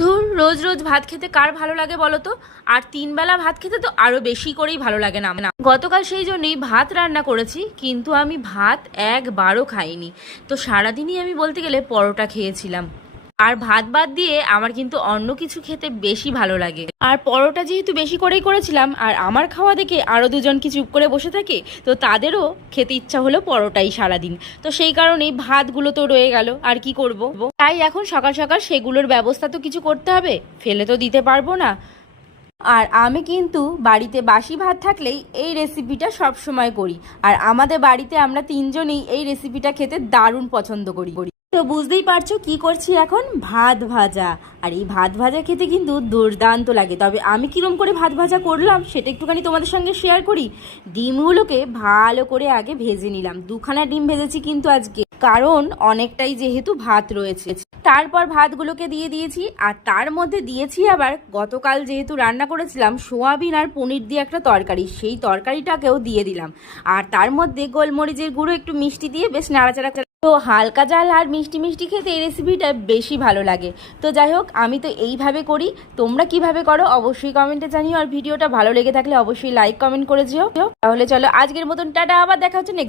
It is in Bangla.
ধুর, রোজ রোজ ভাত খেতে কার ভালো লাগে বলো তো। আর 3 বেলা ভাত খেতে তো আরো বেশি করেই ভালো লাগে না। গতকাল সেই জন্যই ভাত রান্না করেছি, কিন্তু আমি ভাত একবারও খাইনি। তো সারাদিনই আমি বলতে গেলে পরোটা খেয়েছিলাম। আর ভাত বাদ দিয়ে আমার কিন্তু অন্য কিছু খেতে বেশি ভালো লাগে। আর পরোটা যেহেতু বেশি করেই করেছিলাম, আর আমার খাওয়া দেখে আরো দুজন কি চুপ করে বসে থাকে, তো তাদেরও খেতে ইচ্ছা হলো পরোটাই সারাদিন। তো সেই কারণেই ভাতগুলো তো রয়ে গেল, আর কি করব। তাই এখন সকাল সকাল সেগুলোর ব্যবস্থা তো কিছু করতে হবে, ফেলে তো দিতে পারবো না। আর আমি কিন্তু বাড়িতে বাসি ভাত থাকলেই এই রেসিপিটা সব সময় করি। আর আমাদের বাড়িতে আমরা 3জনই এই রেসিপিটা খেতে দারুণ পছন্দ করি। তো বুঝতেই পারছো কি করছি এখন, ভাত ভাজা। আর এই ভাত ভাজা খেতে কিন্তু দুর্দান্ত লাগে। তবে আমি কিরম করে ভাত ভাজা করলাম সেটা একটুখানি তোমাদের সঙ্গে শেয়ার করি। ডিমগুলোকে ভালো করে আগে ভেজে নিলাম, 2খানা ডিম ভেজেছি কিন্তু আজকে, কারণ অনেকটাই যেহেতু ভাত রয়েছে। তারপর ভাতগুলোকে দিয়ে দিয়েছি, আর তার মধ্যে দিয়েছি আবার গতকাল যেহেতু রান্না করেছিলাম সোয়াবিন আর পনির দিয়ে একটা তরকারি, সেই তরকারিটাকেও দিয়ে দিলাম। আর তার মধ্যে গোলমরিচের গুঁড়ো একটু মিষ্টি দিয়ে বেশ নাড়াচাড়া। তো হালকা ঝাল আর মিষ্টি মিষ্টি খেতে এই রেসিপিটা বেশি ভালো লাগে। তো যাই হোক, আমি তো এইভাবে করি, তোমরা কিভাবে করো অবশ্যই কমেন্টে জানিও। আর ভিডিওটা ভালো লেগে থাকলে অবশ্যই লাইক কমেন্ট করে দিও। তাহলে চলো আজকের মতন টাটা, আবার দেখা হচ্ছে নেক্সট।